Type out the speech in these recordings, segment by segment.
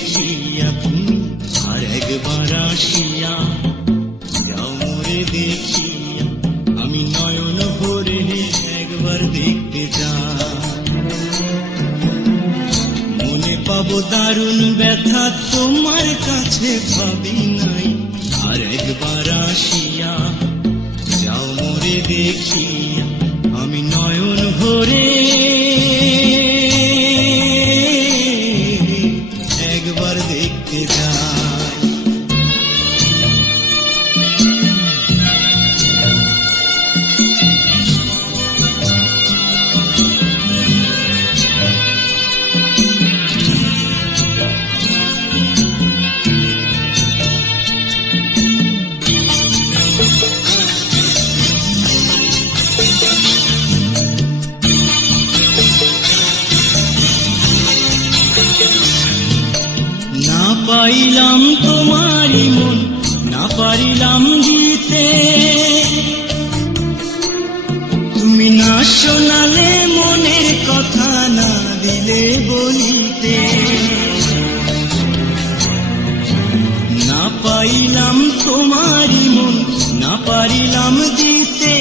দেখিয়া তুমি আর একবার আসিয়া যাও মোরে দেখিয়া, আমি নয়ন ভরে একবার দেখতে চাই। মনে পাবো দারুণ ব্যথা তোমার কাছে ভাবি নাই, আর একবার আসিয়া যাও মোরে দেখিয়া, আমি নয়ন ভরে একবার দেখতে চাই। না পাইলাম তোমারি মন, না পারিলাম দিতে, তুমি না শোনালে মনের কথা, না দিলে বলিতে। না পাইলাম তোমারি মন, না পারিলাম দিতে,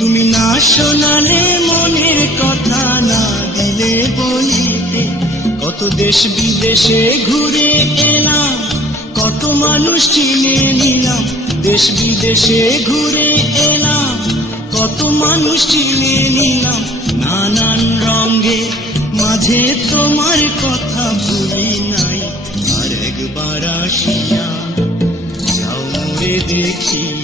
তুমি না শোনালে মনের কথা, না দিলে বলিতে। কত দেশ বিদেশে ঘুরে এলাম, কত মানুষ চিনে নিলাম, দেশ বিদেশে ঘুরে এলাম, কত মানুষ চিনে নিলাম। নানান রঙে মাঝে তোমার কথা ভুলি নাই, আর একবার আসিয়া যাও মোরে দেখিয়া,